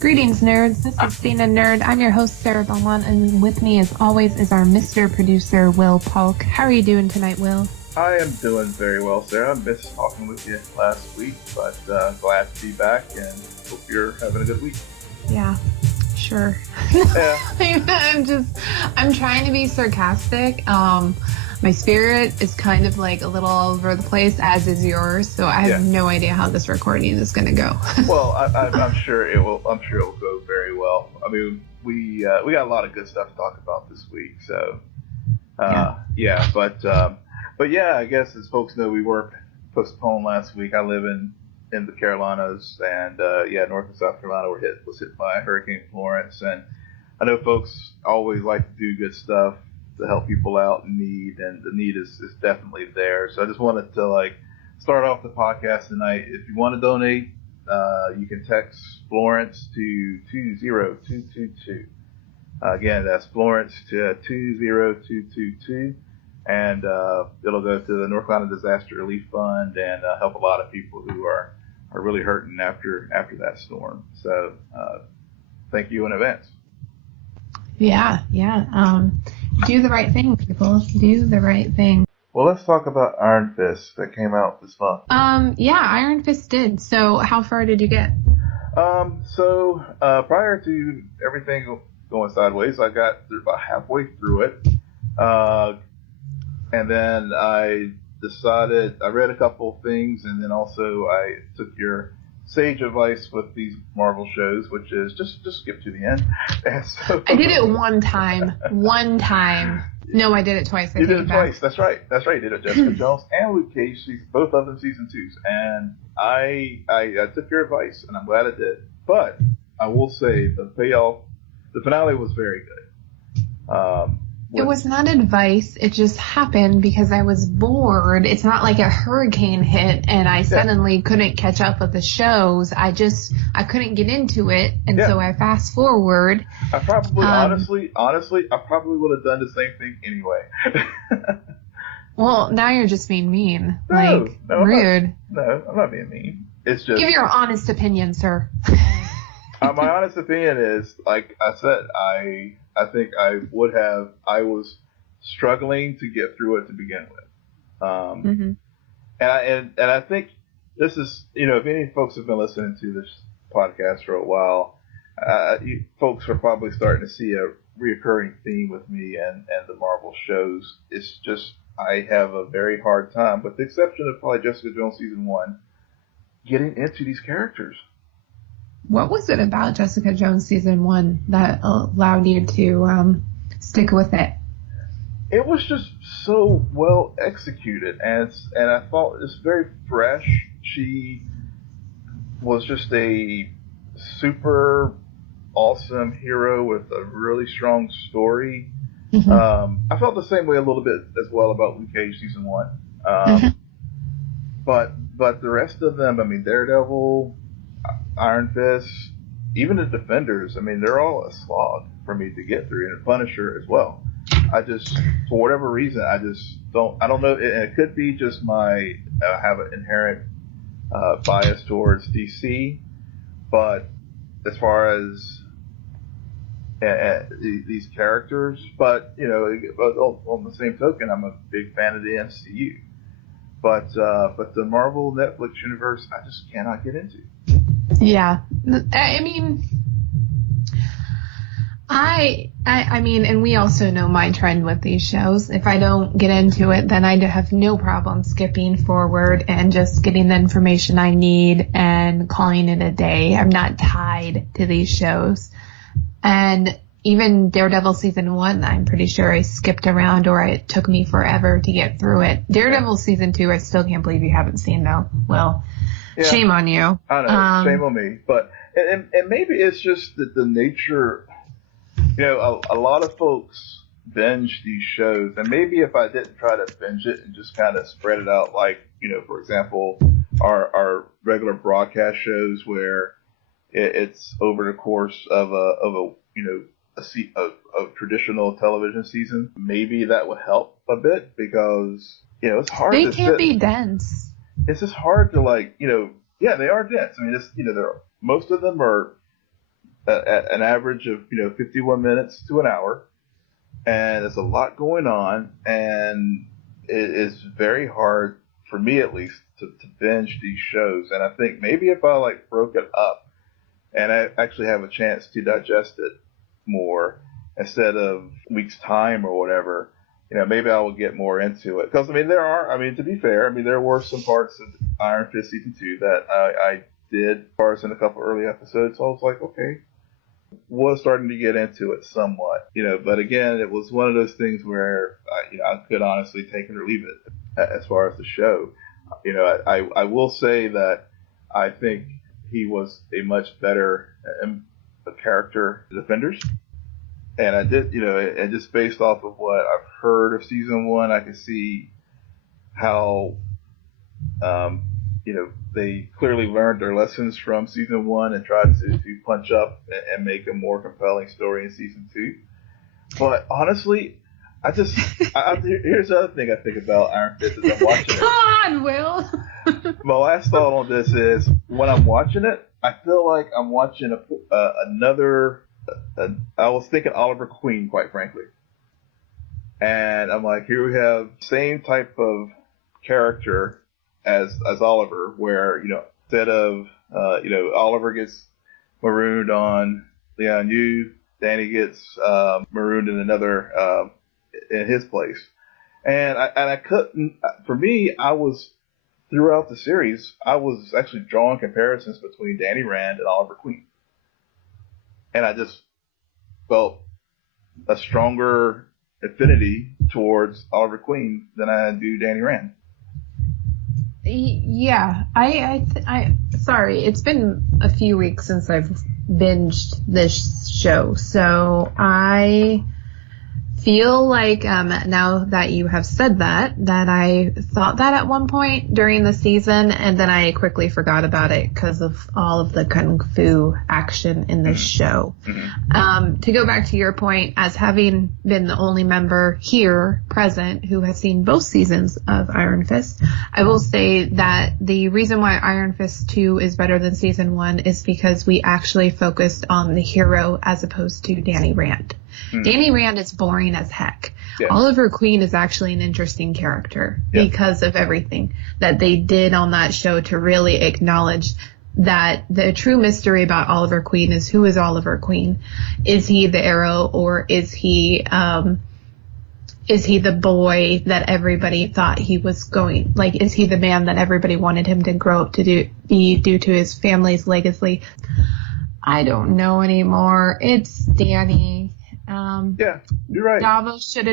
Greetings, nerds. This is SNN Nerd. I'm your host, Sarah Belmont, and with me, as always, is our Mr. Producer, Will Polk. How are you doing tonight, Will? I am doing very well, Sarah. I missed talking with you last week, but glad to be back and hope you're having a good week. Yeah, sure. Yeah. I'm trying to be sarcastic. My spirit is kind of like a little all over the place, as is yours. So I have no idea how this recording is going to go. Well, I'm sure it will. I'm sure it will go very well. I mean, we got a lot of good stuff to talk about this week. So but yeah, I guess as folks know, we were postponed last week. I live in the Carolinas, and North and South Carolina was hit by Hurricane Florence, and I know folks always like to do good stuff to help people out in need, and the need is definitely there. So I just wanted to start off the podcast tonight. If you want to donate, you can text Florence to 20222. Again, that's Florence to 20222, and it'll go to the North Carolina Disaster Relief Fund and help a lot of people who are really hurting after that storm. So thank you in advance. Yeah. Do the right thing, people. Do the right thing. Well, let's talk about Iron Fist that came out this month. Iron Fist did. So how far did you get? Prior to everything going sideways, I got about halfway through it. And then I decided, I read a couple things, and then also I took your sage advice with these Marvel shows, which is just skip to the end. And so, I did it one time. No, I did it twice. You did it twice. That's right. You did it. Jessica Jones and Luke Cage, both of them season 2s. And I took your advice, and I'm glad I did. But I will say the finale was very good. It was not advice. It just happened because I was bored. It's not like a hurricane hit and I suddenly couldn't catch up with the shows. I couldn't get into it, and so I fast forward. I probably, honestly, I probably would have done the same thing anyway. Well, now you're just being mean. No, rude. I'm not being mean. It's just... Give your honest opinion, sir. My honest opinion is, like I said, I think I was struggling to get through it to begin with. And I think this is, if any folks have been listening to this podcast for a while, you folks are probably starting to see a reoccurring theme with me and the Marvel shows. It's just, I have a very hard time, with the exception of probably Jessica Jones season 1, getting into these characters. What was it about Jessica Jones season 1 that allowed you to stick with it? It was just so well executed, and I thought it was very fresh. She was just a super awesome hero with a really strong story. I felt the same way a little bit as well about Luke Cage season 1. But the rest of them, I mean, Daredevil, Iron Fist, even the Defenders, I mean, they're all a slog for me to get through, and Punisher as well. I just, for whatever reason, I don't know, and it could be just I have an inherent bias towards DC, but as far as these characters, but, on the same token, I'm a big fan of the MCU. But the Marvel Netflix universe, I just cannot get into. Yeah, I mean, I mean, and we also know my trend with these shows. If I don't get into it, then I have no problem skipping forward and just getting the information I need and calling it a day. I'm not tied to these shows. And even Daredevil season 1, I'm pretty sure I skipped around, or it took me forever to get through it. Daredevil season 2, I still can't believe you haven't seen, though. Well, shame on you. I know, shame on me. But and maybe it's just that the nature, a lot of folks binge these shows, and maybe if I didn't try to binge it and just kind of spread it out, like, for example, our regular broadcast shows where it's over the course of a traditional television season, maybe that would help a bit, because it's hard. They can't be dense. It's just hard to they are dense. I mean, most of them are at an average of 51 minutes to an hour, and there's a lot going on, and it is very hard for me at least to binge these shows. And I think maybe if I like broke it up and I actually have a chance to digest it more instead of weeks time or whatever, maybe I will get more into it. Because to be fair, there were some parts of Iron Fist season 2 that I did parts in a couple early episodes. So I was like, okay, was starting to get into it somewhat, but again, it was one of those things where I could honestly take it or leave it as far as the show. I will say that I think he was a much better character in Defenders. And I did, and just based off of what I've heard of season 1, I can see how, they clearly learned their lessons from season 1 and tried to punch up and make a more compelling story in season 2. But honestly, here's the other thing I think about Iron Fist as I'm watching it. Come on, Will. My last thought on this is, when I'm watching it, I feel like I'm watching another. I was thinking Oliver Queen, quite frankly, and I'm like, here we have same type of character as Oliver, where instead of Oliver gets marooned on Lian Danny gets marooned in another in his place, and I couldn't. For me, I was throughout the series, I was actually drawing comparisons between Danny Rand and Oliver Queen. And I just felt a stronger affinity towards Oliver Queen than I do Danny Rand. Yeah, I sorry, it's been a few weeks since I've binged this show, so I feel like now that you have said that I thought that at one point during the season, and then I quickly forgot about it because of all of the kung fu action in this show. Mm-hmm. To go back to your point, as having been the only member here present who has seen both seasons of Iron Fist, I will say that the reason why Iron Fist 2 is better than season 1 is because we actually focused on the hero as opposed to Danny Rand. Danny Rand is boring as heck. Yeah. Oliver Queen is actually an interesting character because of everything that they did on that show to really acknowledge that the true mystery about Oliver Queen is, who is Oliver Queen? Is he the Arrow, or is he the boy that everybody thought he was going, like, is he the man that everybody wanted him to grow up to be due to his family's legacy? I don't know anymore. It's Danny. Yeah, you're right. Davos should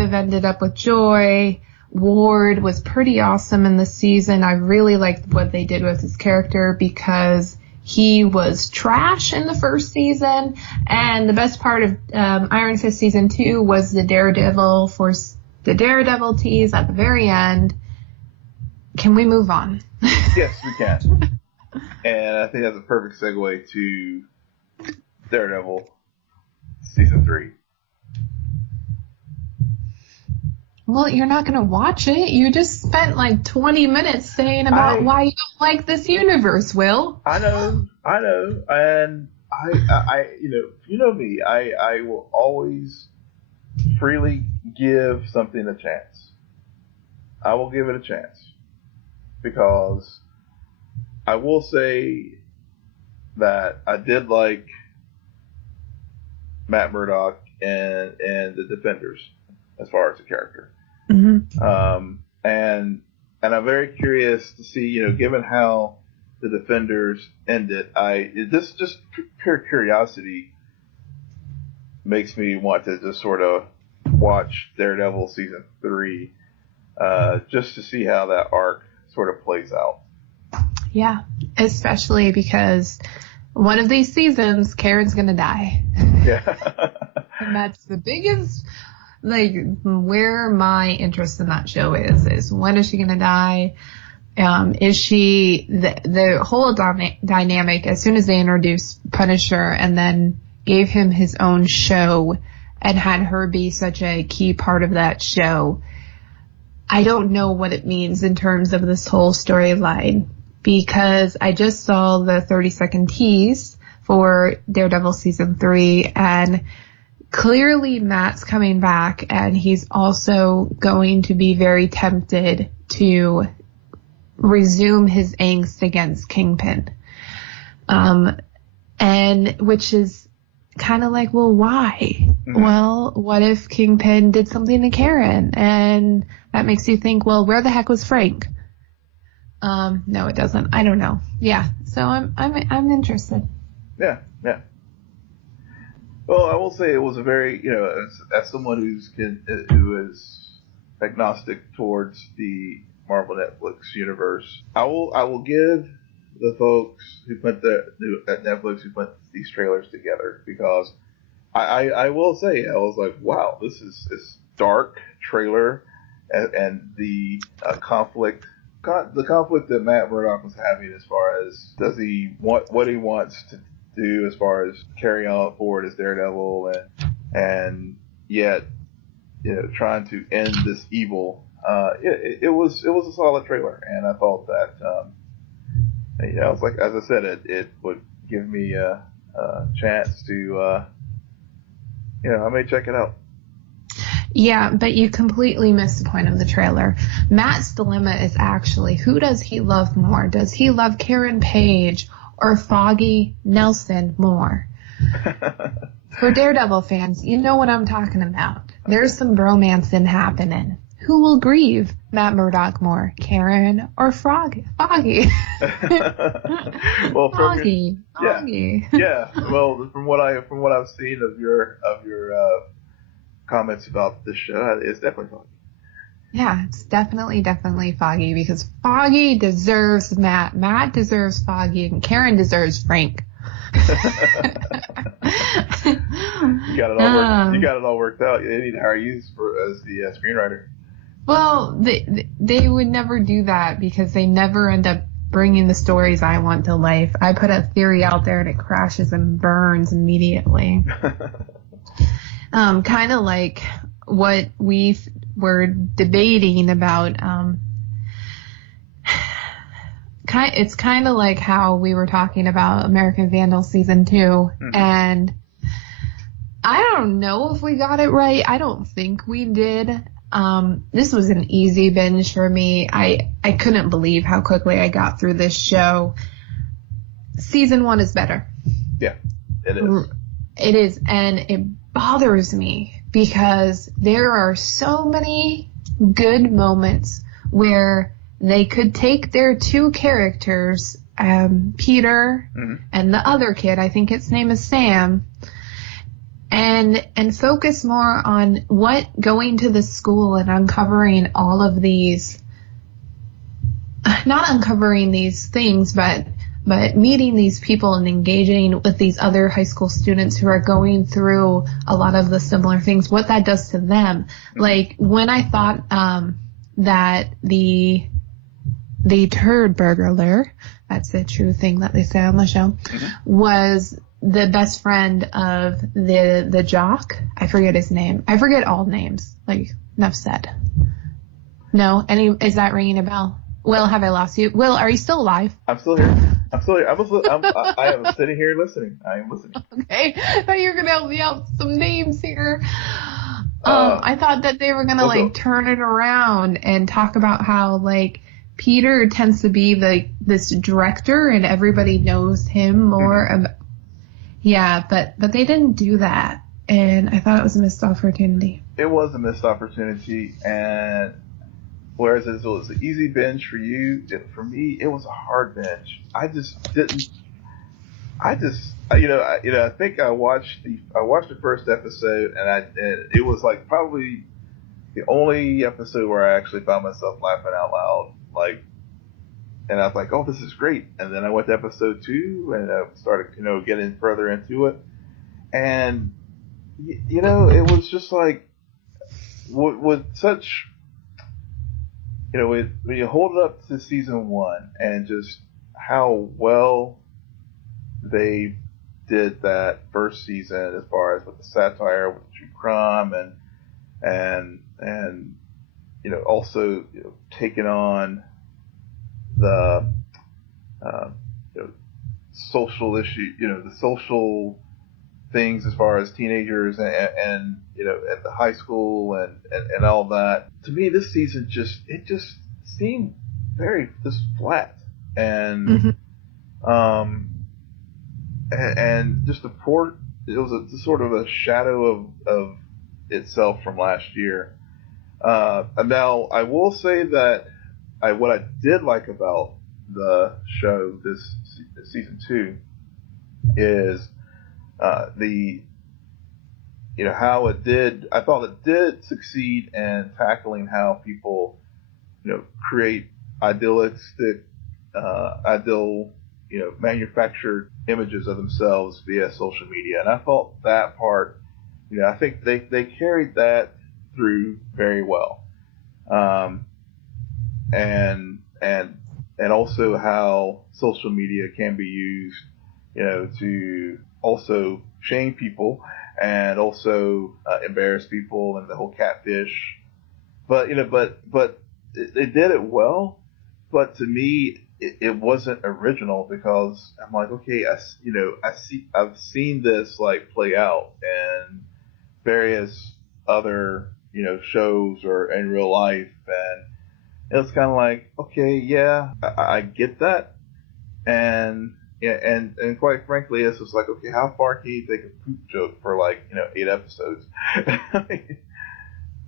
have ended up with Joy. Ward was pretty awesome in the season. I really liked what they did with his character because he was trash in the first season, and the best part of Iron Fist season 2 was the Daredevil tease at the very end. Can we move on? Yes, we can. And I think that's a perfect segue to Daredevil season 3. Well, you're not going to watch it. You just spent like 20 minutes saying about why you don't like this universe, Will. I know. And I you know me, I will always freely give something a chance. I will give it a chance. Because I will say that I did like Matt Murdock and the Defenders as far as the character. Mm-hmm. And I'm very curious to see, given how the Defenders ended, just pure curiosity makes me want to just sort of watch Daredevil season 3, just to see how that arc sort of plays out. Yeah, especially because one of these seasons, Karen's gonna die. Yeah. And that's the biggest, where my interest in that show is when is she gonna die? Is she, the whole dynamic, as soon as they introduced Punisher and then gave him his own show and had her be such a key part of that show, I don't know what it means in terms of this whole storyline, because I just saw the 30-second tease for Daredevil season 3, and clearly Matt's coming back, and he's also going to be very tempted to resume his angst against Kingpin. And which is kind of like, well, why? Mm-hmm. Well, what if Kingpin did something to Karen? And that makes you think, well, where the heck was Frank? No, it doesn't. I don't know. Yeah. So I'm interested. Yeah. Well, I will say it was a very, as someone who is agnostic towards the Marvel Netflix universe, I will give the folks at Netflix who put these trailers together, because I will say, I was like, wow, this dark trailer, and the conflict that Matt Murdock was having, as far as does he want what he wants to do as far as carry on forward as Daredevil, and yet trying to end this evil. It was a solid trailer, and I thought that it's like, as I said, it would give me a chance to I may check it out. Yeah, but you completely missed the point of the trailer. Matt's dilemma is actually, who does he love more? Does he love Karen Page or Foggy Nelson more? For Daredevil fans, you know what I'm talking about. There's some bromance happening. Who will grieve Matt Murdock more, Karen or Foggy? Well, Foggy. Yeah. Well, from what I've seen of your comments about this show, it's definitely Foggy. Yeah, it's definitely Foggy, because Foggy deserves Matt. Matt deserves Foggy, and Karen deserves Frank. You got it all worked out. They need to hire you as the screenwriter. Well, they would never do that, because they never end up bringing the stories I want to life. I put a theory out there and it crashes and burns immediately. Kind of like what we were debating about. It's kind of like how we were talking about American Vandal season 2, mm-hmm. and I don't know if we got it right. I don't think we did. This was an easy binge for me. I couldn't believe how quickly I got through this show. Season 1 is better. Yeah, it is. It is, and it bothers me because there are so many good moments where they could take their two characters, Peter mm-hmm. and the other kid, I think its name is Sam, and focus more on going to the school and uncovering all of these, not uncovering these things, but meeting these people and engaging with these other high school students who are going through a lot of the similar things, what that does to them. Like, when I thought that the turd burglar, that's the true thing that they say on the show, mm-hmm. was the best friend of the jock. I forget his name. I forget all names. Like, enough said. No? Is that ringing a bell? Will, have I lost you? Will, are you still alive? I'm still here. I am sitting here listening. I am listening. Okay. I thought you were going to help me out with some names here. I thought that they were going to, turn it around and talk about how, Peter tends to be, this director and everybody knows him more. Mm-hmm. Yeah, but they didn't do that. And I thought it was a missed opportunity. It was a missed opportunity, and whereas it was an easy binge for you, for me, it was a hard binge. I think I watched the first episode, and it was probably the only episode where I actually found myself laughing out loud. And I was like, oh, this is great. And then I went to episode 2, and I started, getting further into it. And, it was just with such, when you hold it up to season 1 and just how well they did that first season, as far as with the satire, with the true crime, and also taking on the social issue, the social things as far as teenagers and at the high school and all that. To me, this season just seemed very just flat and and just a poor. It was a sort of a shadow of itself from last year. Now I will say that what I did like about the show this season 2 is how it did. I thought it did succeed in tackling how people create idealistic, manufactured images of themselves via social media, and I thought that part, I think they carried that through very well, and also how social media can be used, to also shame people and also embarrass people and the whole catfish. But they did it well. But to me, it wasn't original because I'm like, okay, I've seen this like play out in various other shows or in real life, and it's kind of like, okay, yeah, I get that, and quite frankly, it's just like, okay, how far can you take a poop joke for 8 episodes?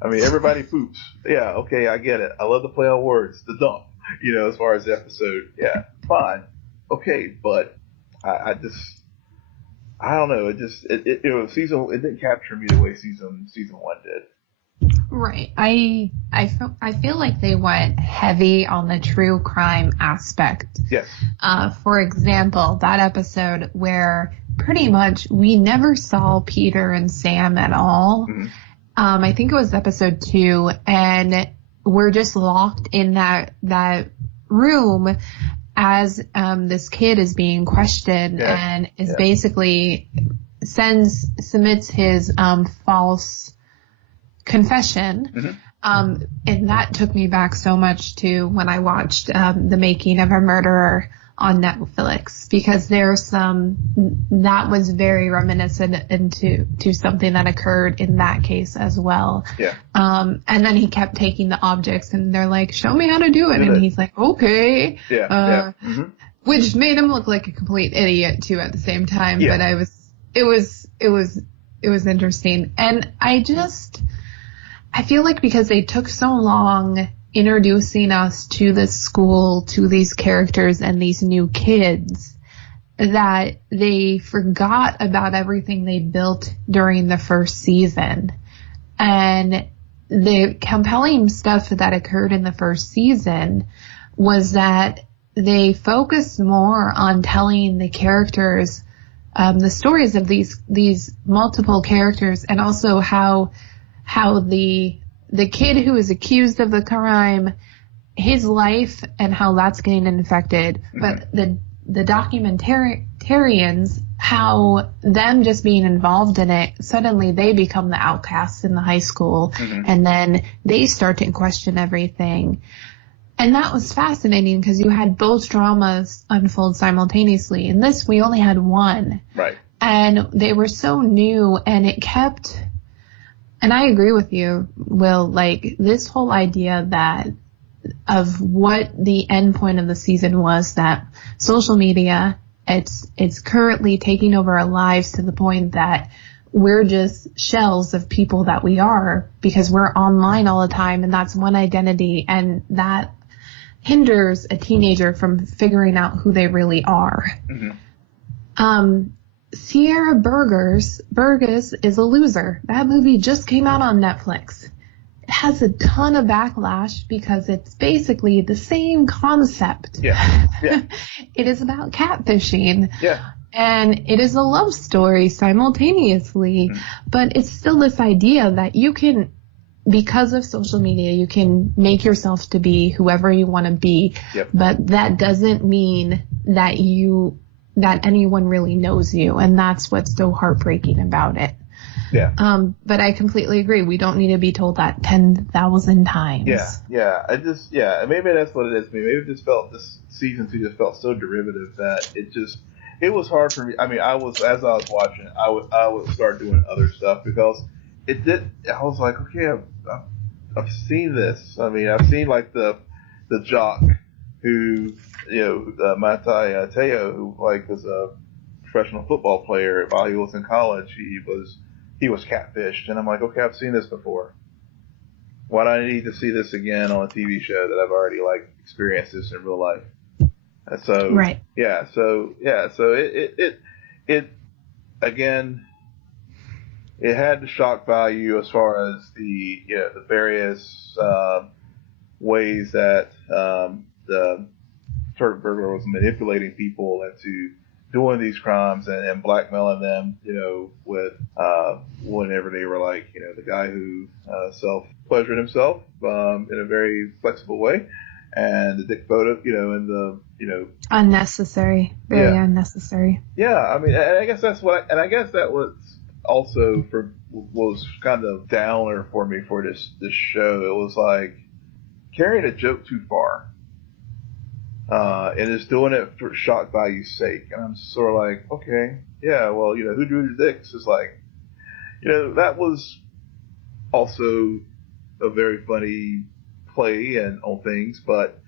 I mean, everybody poops. Yeah, okay, I get it. I love to play on words. The dump, as far as the episode. Yeah, fine. Okay, but I don't know. It didn't capture me the way season 1 did. Right. I feel like they went heavy on the true crime aspect. Yes. For example, that episode where pretty much we never saw Peter and Sam at all. Mm-hmm. I think it was episode 2, and we're just locked in that room as this kid is being questioned and is basically submits his false confession. Mm-hmm. And that took me back so much to when I watched The Making of a Murderer on Netflix, because there's that was very reminiscent to something that occurred in that case as well. Yeah. And then he kept taking the objects and they're like, show me how to do it. And he's like, okay. Yeah. Mm-hmm. Which made him look like a complete idiot too at the same time. Yeah. But it was interesting. And I feel like because they took so long introducing us to this school, to these characters and these new kids, that they forgot about everything they built during the first season. And the compelling stuff that occurred in the first season was that they focused more on telling the characters, the stories of these multiple characters, and also how the kid who is accused of the crime, his life and how that's getting infected. Mm-hmm. But the documentarians, how them just being involved in it, suddenly they become the outcasts in the high school. Mm-hmm. And then they start to question everything. And that was fascinating because you had both dramas unfold simultaneously. In this, we only had one. Right. And they were so new, and it kept... And I agree with you, Will, like this whole idea of what the end point of the season was, that social media, it's currently taking over our lives to the point that we're just shells of people that we are, because we're online all the time, and that's one identity, and that hinders a teenager from figuring out who they really are. Mm-hmm. Sierra Burgess is a loser. That movie just came out on Netflix. It has a ton of backlash because it's basically the same concept. Yeah. It is about catfishing. Yeah. And it is a love story simultaneously. Mm-hmm. But it's still this idea that you can, because of social media, you can make yourself to be whoever you want to be. Yep. But that doesn't mean that anyone really knows you, and that's what's so heartbreaking about it. Yeah. But I completely agree. We don't need to be told that 10,000 times. Yeah. Maybe that's what it is. Maybe this season 2 just felt so derivative that it it was hard for me. I mean, as I was watching it, I would start doing other stuff because it did. I was like, okay, I've seen this. I mean, I've seen like the jock who, Matai Teo, who like was a professional football player while he was in college. He was catfished, and I'm like, okay, I've seen this before. Why do I need to see this again on a TV show that I've already like experienced this in real life? And so right. so it again, it had the shock value as far as the various ways that the burglar was manipulating people into doing these crimes and blackmailing them, with whenever they were like, the guy who self-pleasured himself in a very flexible way, and the dick photo, and the, unnecessary, very unnecessary. Yeah, I mean, and I guess that was also was kind of downer for me for this show. It was like carrying a joke too far. And is doing it for shock value's sake. And I'm sort of like, okay, yeah, well, who drew the dicks is like, that was also a very funny play and on things, but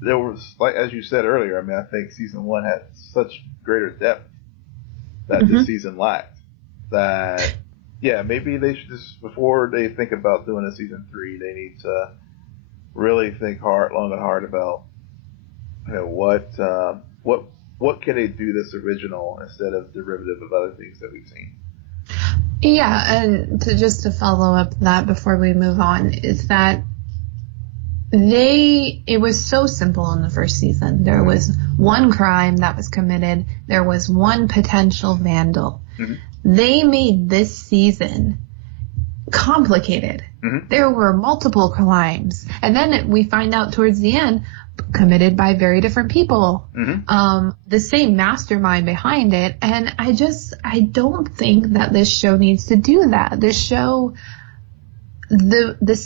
there was, like, as you said earlier, I mean, I think season 1 had such greater depth that this season lacked. That, yeah, maybe they should just, before they think about doing a season 3, they need to really think long and hard about, what can they do that's original instead of derivative of other things that we've seen. Yeah, and to follow up that before we move on, is that it was so simple in the first season. There was one crime that was committed. There was one potential vandal. Mm-hmm. They made this season complicated. Mm-hmm. There were multiple crimes. And then we find out towards the end, committed by very different people. Mm-hmm. The same mastermind behind it. And I don't think that this show needs to do that. This show, the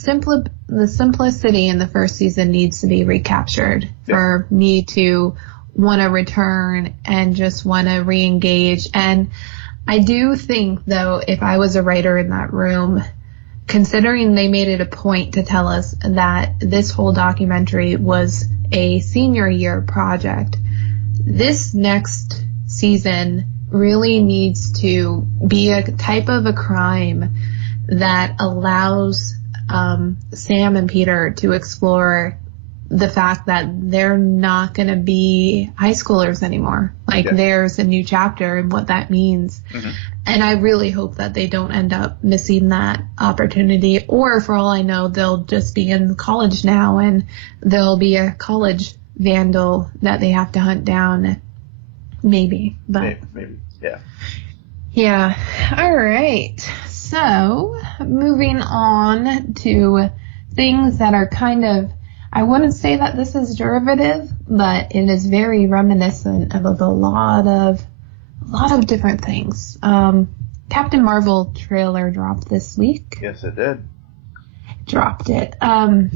simplicity in the first season needs to be recaptured for me to want to return and just want to re-engage. And I do think, though, if I was a writer in that room, considering they made it a point to tell us that this whole documentary was a senior year project, this next season really needs to be a type of a crime that allows Sam and Peter to explore the fact that they're not going to be high schoolers anymore. There's a new chapter and what that means. Mm-hmm. And I really hope that they don't end up missing that opportunity. Or for all I know, they'll just be in college now and there'll be a college vandal that they have to hunt down. Maybe. But maybe. Yeah. Yeah. All right. So moving on to things that are kind of, I wouldn't say that this is derivative, but it is very reminiscent of a lot of different things. Captain Marvel trailer dropped this week. Yes, it did. Dropped it. I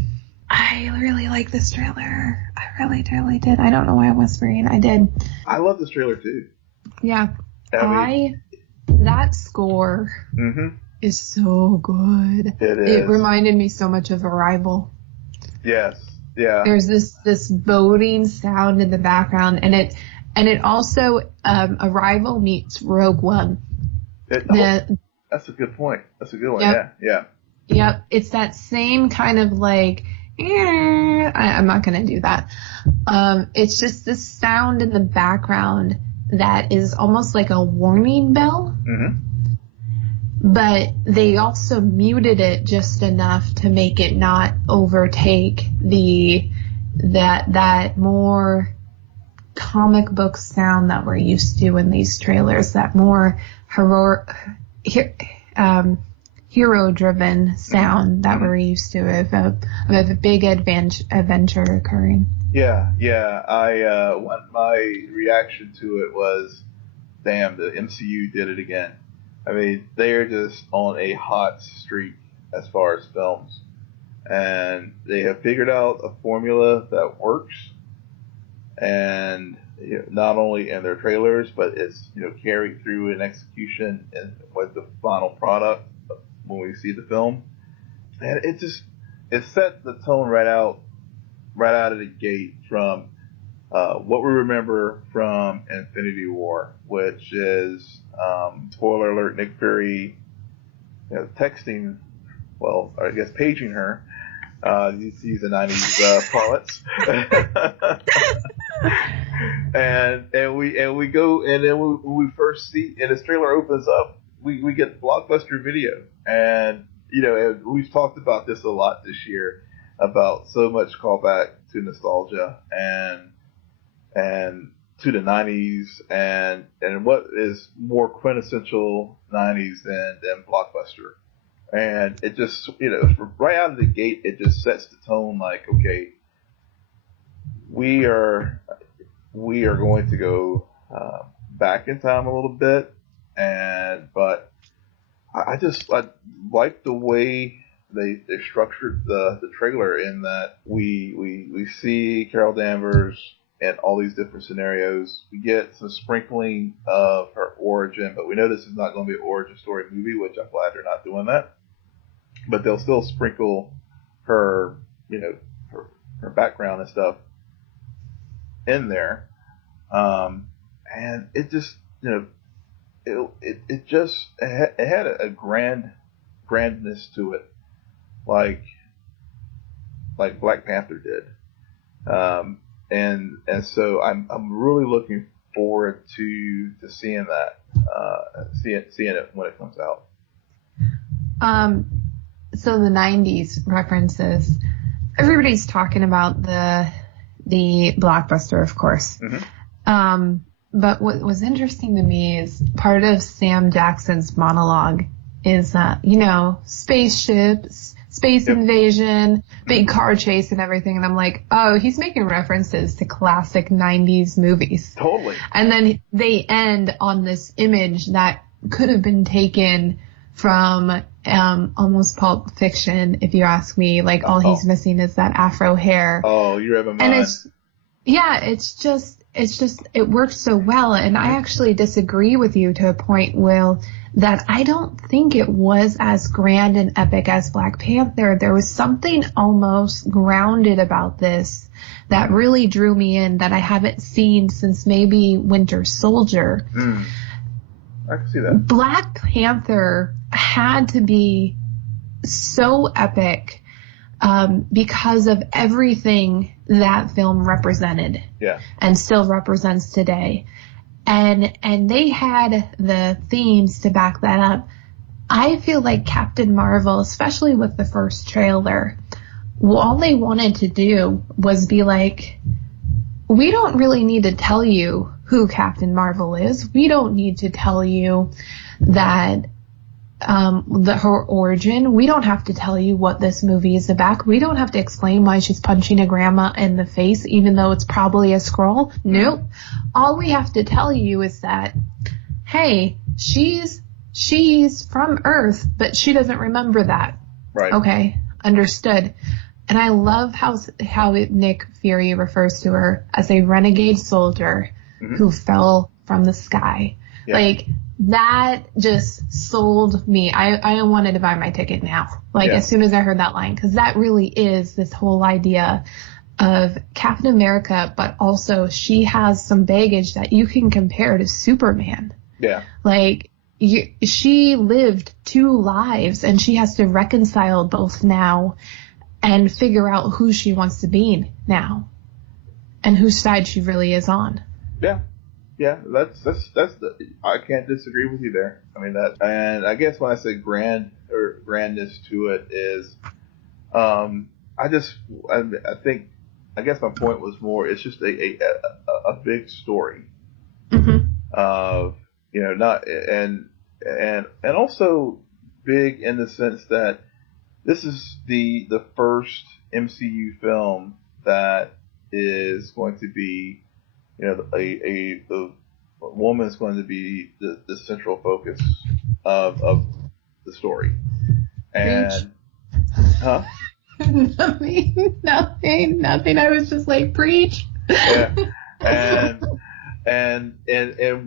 really like this trailer. I really did. I don't know why I'm whispering. I did. I love this trailer too. Yeah. That score is so good. It is. It reminded me so much of Arrival. Yes. Yeah. There's this boating sound in the background, and it also Arrival meets Rogue One. That's a good point. That's a good one. Yep. Yeah. Yep. It's that same kind of like. I'm not gonna do that. It's just this sound in the background that is almost like a warning bell. Mm-hmm. But they also muted it just enough to make it not overtake that more comic book sound that we're used to in these trailers, that more hero-driven sound that we're used to of a big adventure occurring. Yeah. My reaction to it was, damn, the MCU did it again. I mean, they're just on a hot streak as far as films. And they have figured out a formula that works. And not only in their trailers, but it's carried through in execution and with the final product when we see the film. And it sets the tone right out of the gate from what we remember from Infinity War, which is spoiler alert, Nick Fury texting, well, I guess paging her. He's the 90s parlance. and we go, and then when we first see, and this trailer opens up, we get blockbuster video. And we've talked about this a lot this year, about so much callback to nostalgia and to the 90s, and what is more quintessential 90s than blockbuster. And it just, right out of the gate, it just sets the tone like, okay, we are going to go back in time a little bit, but I like the way they structured the trailer, in that we see Carol Danvers in all these different scenarios. We get some sprinkling of her origin, but we know this is not going to be an origin story movie, which I'm glad they're not doing that. But they'll still sprinkle her, her background and stuff in there. And it just, it had a grandness to it, like Black Panther did. And so I'm really looking forward to seeing that, seeing it when it comes out. So the 90s references, everybody's talking about the blockbuster, of course. Mm-hmm. But what was interesting to me is part of Sam Jackson's monologue is that, spaceships, space invasion, big car chase and everything. And I'm like, oh, he's making references to classic 90s movies. Totally. And then they end on this image that could have been taken from almost Pulp Fiction, if you ask me. Like, all he's missing is that afro hair. Oh, you have a mind. And it works so well. And I actually disagree with you to a point, Will, that I don't think it was as grand and epic as Black Panther. There was something almost grounded about this that really drew me in, that I haven't seen since maybe Winter Soldier. I can see that. Black Panther had to be so epic because of everything that film represented, and still represents today. And they had the themes to back that up. I feel like Captain Marvel, especially with the first trailer, all they wanted to do was be like, we don't really need to tell you who Captain Marvel is. We don't need to tell you that her origin. We don't have to tell you what this movie is about. We don't have to explain why she's punching a grandma in the face, even though it's probably a Skrull. Nope. All we have to tell you is that, hey, she's from Earth, but she doesn't remember that. Right. Okay, understood. And I love how Nick Fury refers to her as a renegade soldier who fell from the sky. Yeah. Like, that just sold me. I wanted to buy my ticket now. As soon as I heard that line, because that really is this whole idea of Captain America, but also she has some baggage that you can compare to Superman. Yeah. She lived 2 lives, and she has to reconcile both now and figure out who she wants to be now and whose side she really is on. Yeah. Yeah, that's I can't disagree with you there. I mean that, and I guess when I say grandness to it is, I guess my point was more, it's just a big story of, not, and also big in the sense that this is the first MCU film that is going to be, the woman's going to be the central focus of the story. And, Nothing. I was just like, preach. Yeah. And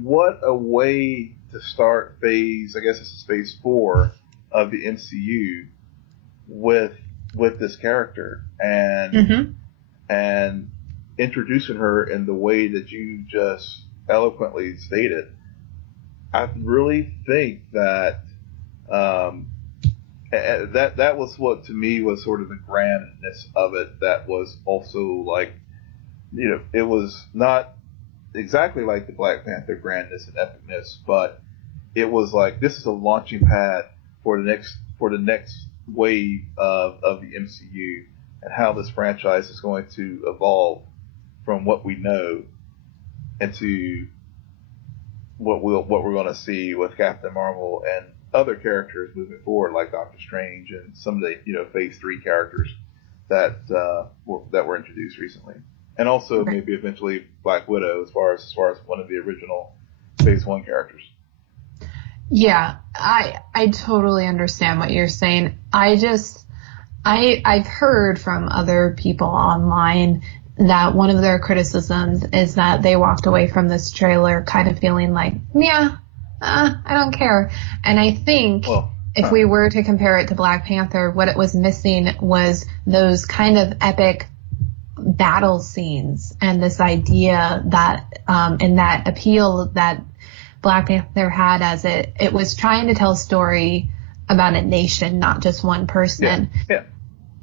what a way to start phase, I guess this is phase 4 of the MCU with this character and introducing her in the way that you just eloquently stated. I really think that that was what to me was sort of the grandness of it. That was also like, it was not exactly like the Black Panther grandness and epicness, but it was like, this is a launching pad for the next wave of the MCU and how this franchise is going to evolve from what we know into what we're going to see with Captain Marvel and other characters moving forward, like Doctor Strange and some of the phase 3 characters that were introduced recently, and also maybe eventually Black Widow as far as one of the original phase 1 characters. Yeah, I totally understand what you're saying. I've heard from other people online that one of their criticisms is that they walked away from this trailer kind of feeling like, I don't care. And I think if we were to compare it to Black Panther, what it was missing was those kind of epic battle scenes and this idea that, and that appeal that Black Panther had, as it was trying to tell a story about a nation, not just one person. Yeah.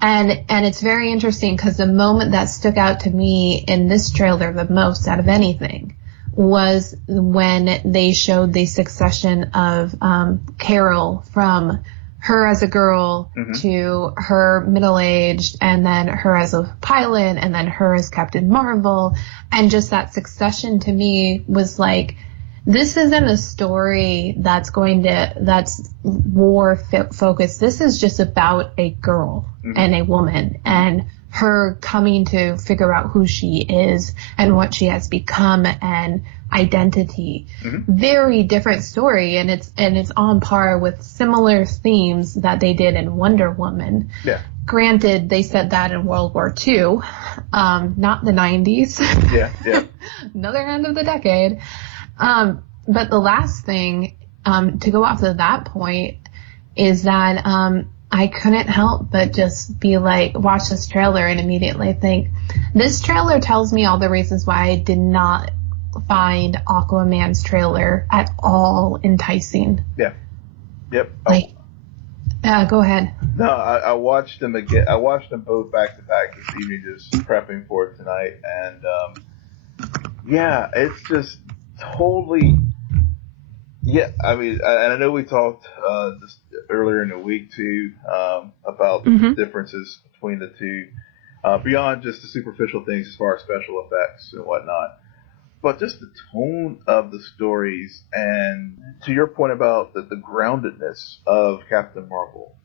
And it's very interesting because the moment that stuck out to me in this trailer the most out of anything was when they showed the succession of Carol from her as a girl to her middle-aged, and then her as a pilot, and then her as Captain Marvel. And just that succession to me was like, this isn't a story that's war focused. This is just about a girl and a woman and her coming to figure out who she is and what she has become and identity. Very different story, and it's on par with similar themes that they did in Wonder Woman. Yeah. Granted, they said that in World War II, not the 90s. Yeah. Another end of the decade. But the last thing, to go off of that point, is that I couldn't help but just be like, watch this trailer and immediately think, this trailer tells me all the reasons why I did not find Aquaman's trailer at all enticing. Yeah. Yep. Go ahead. No, I watched them again. I watched them both back to back this evening, just prepping for it tonight, and it's just totally. Yeah, I mean, and I know we talked just earlier in the week too about the differences between the two, beyond just the superficial things as far as special effects and whatnot, but just the tone of the stories, and to your point about the groundedness of Captain Marvel.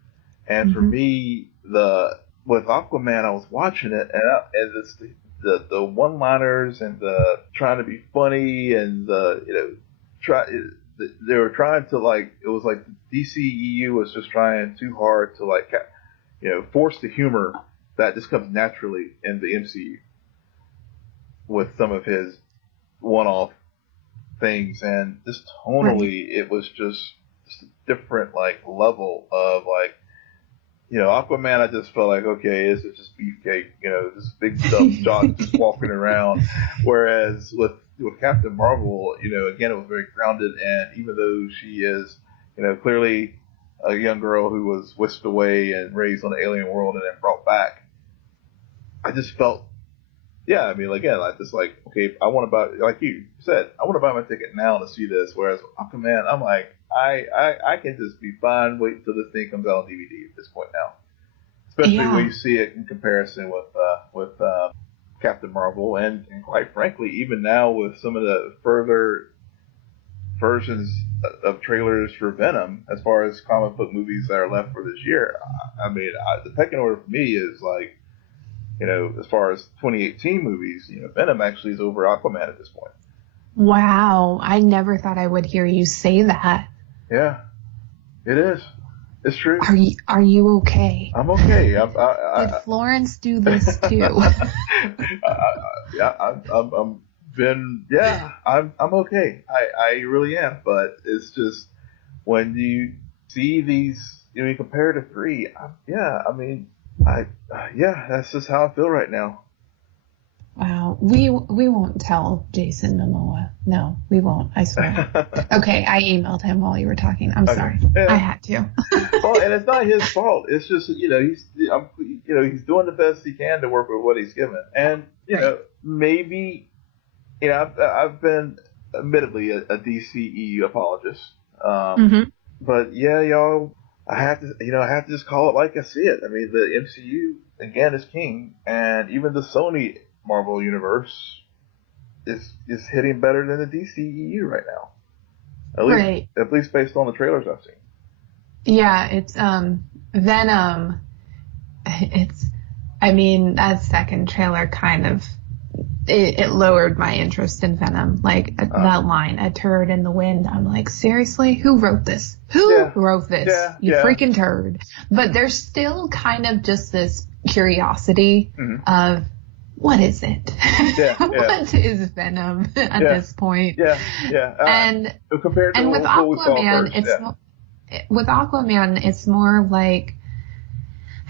And for me, with Aquaman, I was watching it, and it's the one-liners and the trying to be funny and they were trying to, like, it was like the DCEU was just trying too hard to, like, force the humor that just comes naturally in the MCU with some of his one-off things, and just tonally it was just a different, like, level of, like, Aquaman, I just felt like, okay, this is just beefcake, this big dumb jock just walking around. Whereas with Captain Marvel, again, it was very grounded, and even though she is, clearly a young girl who was whisked away and raised on an alien world and then brought back, I just felt, again, I just like, okay, I want to buy, like you said, I want to buy my ticket now to see this. Whereas Aquaman, I'm like, I can just be fine waiting till this thing comes out on DVD at this point now. Especially when you see it in comparison with Captain Marvel, and quite frankly, even now with some of the further versions of trailers for Venom, as far as comic book movies that are left for this year, I mean, the pecking order for me is like, as far as 2018 movies, Venom actually is over Aquaman at this point. Wow, I never thought I would hear you say that. Yeah, it is. It's true. Are you okay? I'm okay. Did Florence do this too? I'm I'm okay. I really am. But it's just when you see these, you compare to 3. That's just how I feel right now. Wow, we won't tell Jason Momoa. No, we won't. I swear. Okay, I emailed him while you were talking. I'm sorry. Yeah. I had to. Well, and it's not his fault. It's just he's doing the best he can to work with what he's given, and maybe I've been admittedly a DCEU apologist, but y'all, I have to just call it like I see it. I mean, the MCU again is king, and even the Sony Marvel universe is hitting better than the DCEU right now. At least based on the trailers I've seen. Yeah, it's Venom. That second trailer kind of it lowered my interest in Venom. Like that line, "a turd in the wind." I'm like, seriously, who wrote this? Who wrote this? You freaking turd. But there's still kind of just this curiosity of, what is it? What is Venom at this point? And compared to with Aquaman, with Aquaman, it's more like,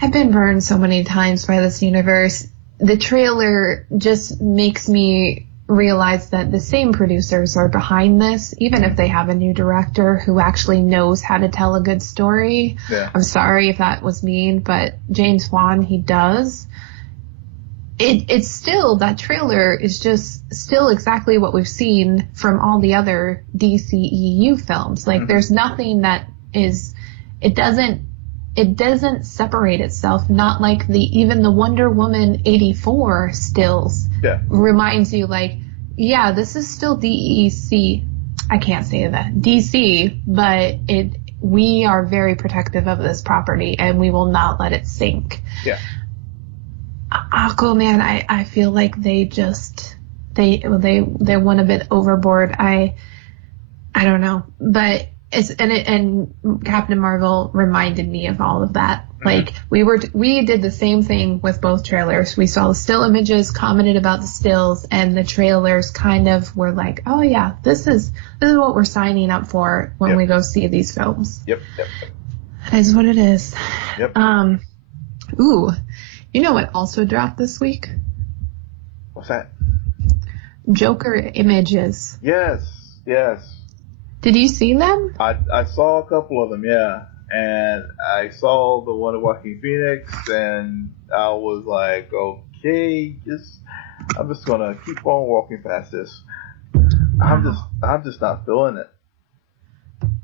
I've been burned so many times by this universe. The trailer just makes me realize that the same producers are behind this, even if they have a new director who actually knows how to tell a good story. I'm sorry if that was mean, but James Wan, he does. It's still, that trailer is just still exactly what we've seen from all the other DCEU films. Like, there's nothing that is, it doesn't separate itself. Not like even the Wonder Woman 84 stills reminds you, like, this is still DEC. I can't say that. DC, but we are very protective of this property and we will not let it sink. Aquaman, I feel like they went a bit overboard. I don't know, but and Captain Marvel reminded me of all of that. Like, we did the same thing with both trailers. We saw the still images, commented about the stills, and the trailers kind of were like, oh yeah, this is what we're signing up for when we go see these films. That is what it is. Ooh. You know what also dropped this week? What's that? Joker images. Yes. Did you see them? I saw a couple of them, and I saw the one of Joaquin Phoenix, and I was like, okay, I'm just gonna keep on walking past this. I'm just not feeling it.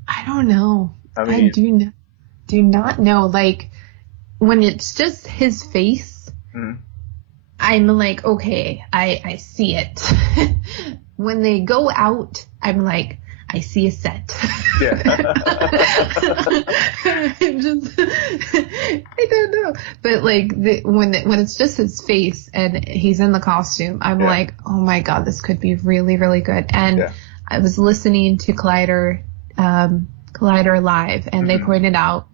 I don't know. I do not know. Like, when it's just his face, I'm like, okay, I see it. When they go out, I'm like, I see a set. Yeah. I don't know. But like when it's just his face and he's in the costume, I'm like, oh my God, this could be really, really good. And I was listening to Collider Live, and they pointed out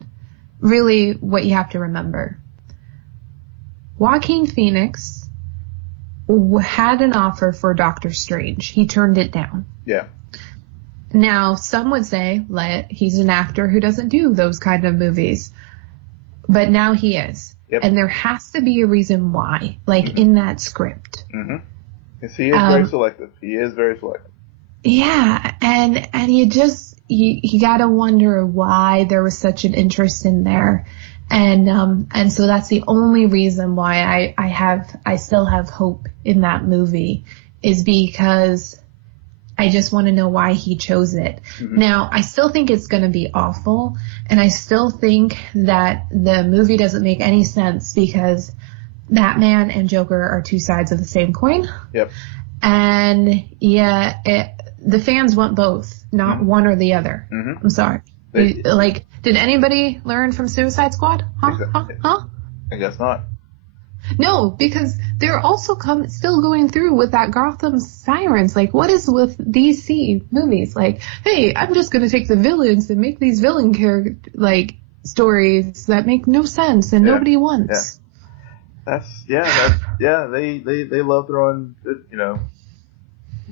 really what you have to remember. Joaquin Phoenix had an offer for Doctor Strange. He turned it down. Yeah. Now, some would say he's an actor who doesn't do those kind of movies. But now he is. Yep. And there has to be a reason why, in that script. Yes, he is very selective. He is very selective. Yeah, and you gotta wonder why there was such an interest in there. And so that's the only reason why I still have hope in that movie, is because I just want to know why he chose it. Now, I still think it's going to be awful, and I still think that the movie doesn't make any sense because Batman and Joker are two sides of the same coin. Yep. And the fans want both, not one or the other. I'm sorry. Did anybody learn from Suicide Squad? Huh? I guess not. No, because they're also still going through with that Gotham Sirens. Like, what is with DC movies? Like, hey, I'm just going to take the villains and make these villain stories that make no sense and nobody wants. They love throwing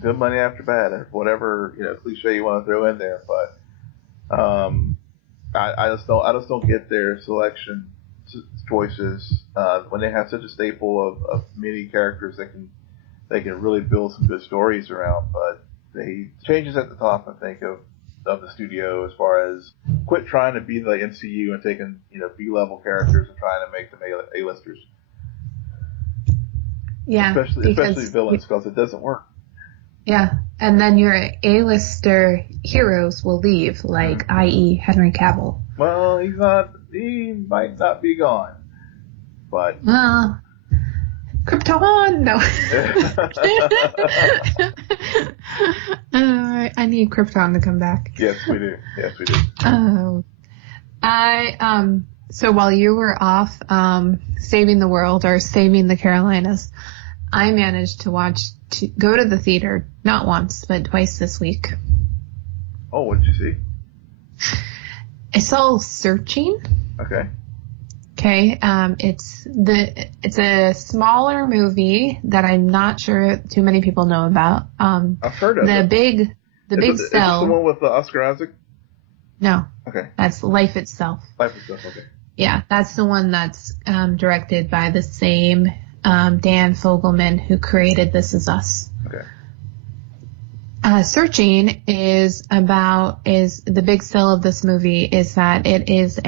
good money after bad, or whatever cliche you want to throw in there. But I just don't get their selection choices when they have such a staple of many characters that they can really build some good stories around. But they changes at the top, I think, of the studio as far as quit trying to be the MCU and taking B-level characters and trying to make them A-listers. Yeah, especially villains, because it doesn't work. Yeah, and then your A-lister heroes will leave, like i.e. Henry Cavill. Well, he might not be gone, but Krypton, no. I need Krypton to come back. Yes, we do. Oh, so while you were off saving the world or saving the Carolinas, I managed to go to the theater not once but twice this week. Oh, what did you see? I saw Searching. Okay. Okay, it's a smaller movie that I'm not sure too many people know about. I've heard of it. The big Is cell. this the one with Oscar Isaac? No. Okay. That's Life Itself. Life Itself. Okay. Yeah, that's the one that's directed by the same Dan Fogelman who created This Is Us. Okay. Searching is the big sell of this movie is that it is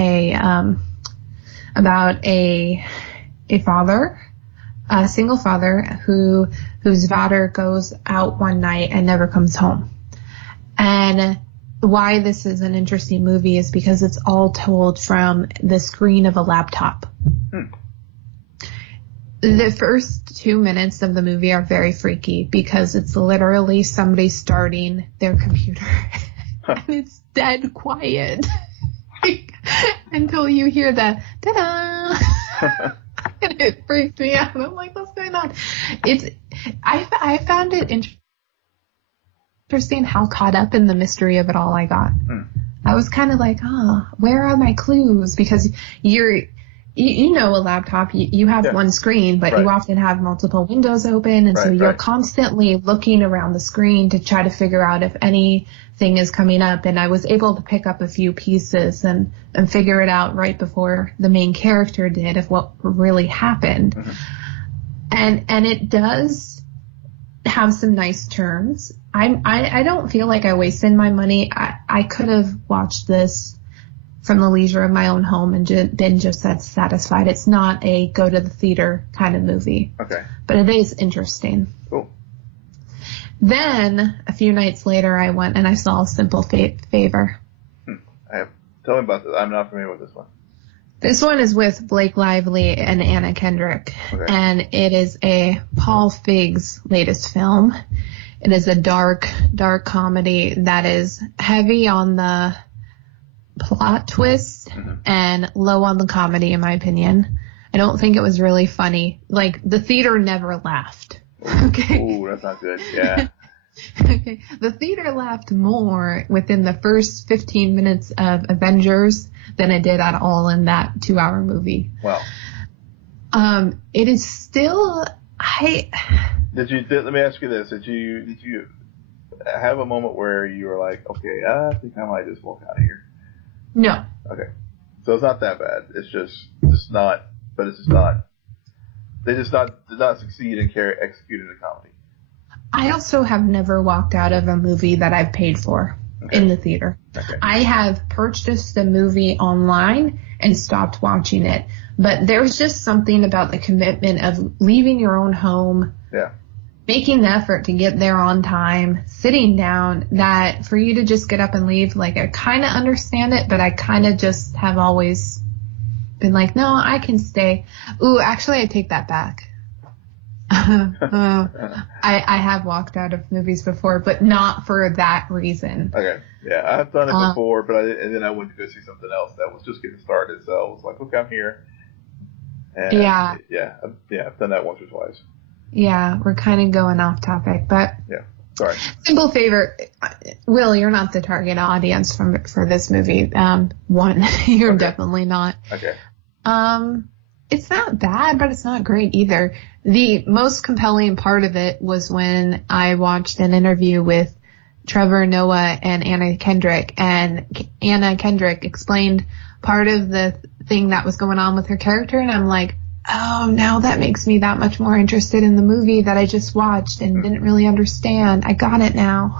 about a father, a single father whose daughter goes out one night and never comes home. And why this is an interesting movie is because it's all told from the screen of a laptop. The first 2 minutes of the movie are very freaky because it's literally somebody starting their computer and it's dead quiet until you hear that ta-da, and it freaked me out. I'm like, what's going on? I found it interesting how caught up in the mystery of it all I got. I was kind of like, where are my clues? Because a laptop, you have one screen, but you often have multiple windows open, and so you're constantly looking around the screen to try to figure out if anything is coming up. And I was able to pick up a few pieces and figure it out right before the main character did of what really happened. And it does have some nice turns. I don't feel like I wasted my money. I could have watched this from the leisure of my own home and been just as satisfied. It's not a go to the theater kind of movie. Okay. But it is interesting. Cool. Then, a few nights later, I went and I saw Simple Favor. Tell me about this. I'm not familiar with this one. This one is with Blake Lively and Anna Kendrick. Okay. And it is a Paul Feig's latest film. It is a dark comedy that is heavy on the plot twist and low on the comedy, in my opinion. I don't think it was really funny. Like, the theater never laughed. Okay. Ooh, that's not good. Yeah. Okay. The theater laughed more within the first 15 minutes of Avengers than it did at all in that 2-hour movie. Wow. It is still, let me ask you this. Did you have a moment where you were like, okay, I think I might just walk out of here? No. Okay. So it's not that bad. It's just not, but it's just not. They just did not succeed in executing a comedy. I also have never walked out of a movie that I've paid for in the theater. Okay. I have purchased a movie online and stopped watching it. But there's just something about the commitment of leaving your own home, making the effort to get there on time, sitting down, that for you to just get up and leave, like, I kind of understand it, but I kind of just have always been like, no, I can stay. Ooh, actually, I take that back. I have walked out of movies before, but not for that reason. Okay, yeah, I've done it before, and then I went to go see something else that was just getting started, so I was like, okay, I'm here. And I've done that once or twice. Yeah, we're kind of going off topic, but sorry. Simple Favor, Will, you're not the target audience for this movie. You're definitely not. Okay. it's not bad, but it's not great either. The most compelling part of it was when I watched an interview with Trevor Noah and Anna Kendrick, and Anna Kendrick explained part of the thing that was going on with her character, and I'm like, oh, now that makes me that much more interested in the movie that I just watched and didn't really understand. I got it now.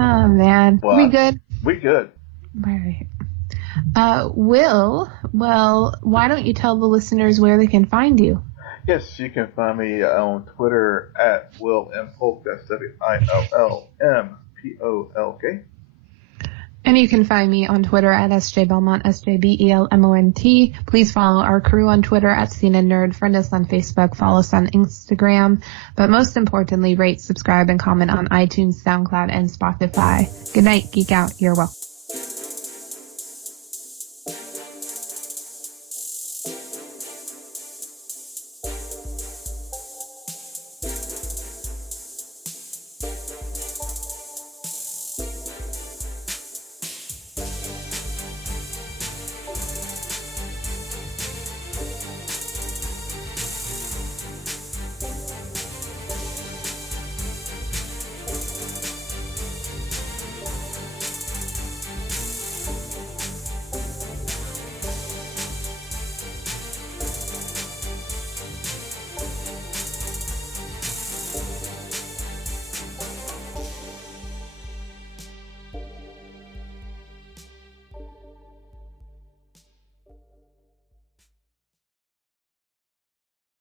Oh, man. Well, we good? We good. All right. Will, well, why don't you tell the listeners where they can find you? Yes, you can find me on Twitter at Will M. Polk. That's WILLMPOLK. And you can find me on Twitter at SJBelmont, SJBELMONT. Please follow our crew on Twitter at CNN Nerd. Friend us on Facebook. Follow us on Instagram. But most importantly, rate, subscribe, and comment on iTunes, SoundCloud, and Spotify. Good night, Geek Out. You're welcome.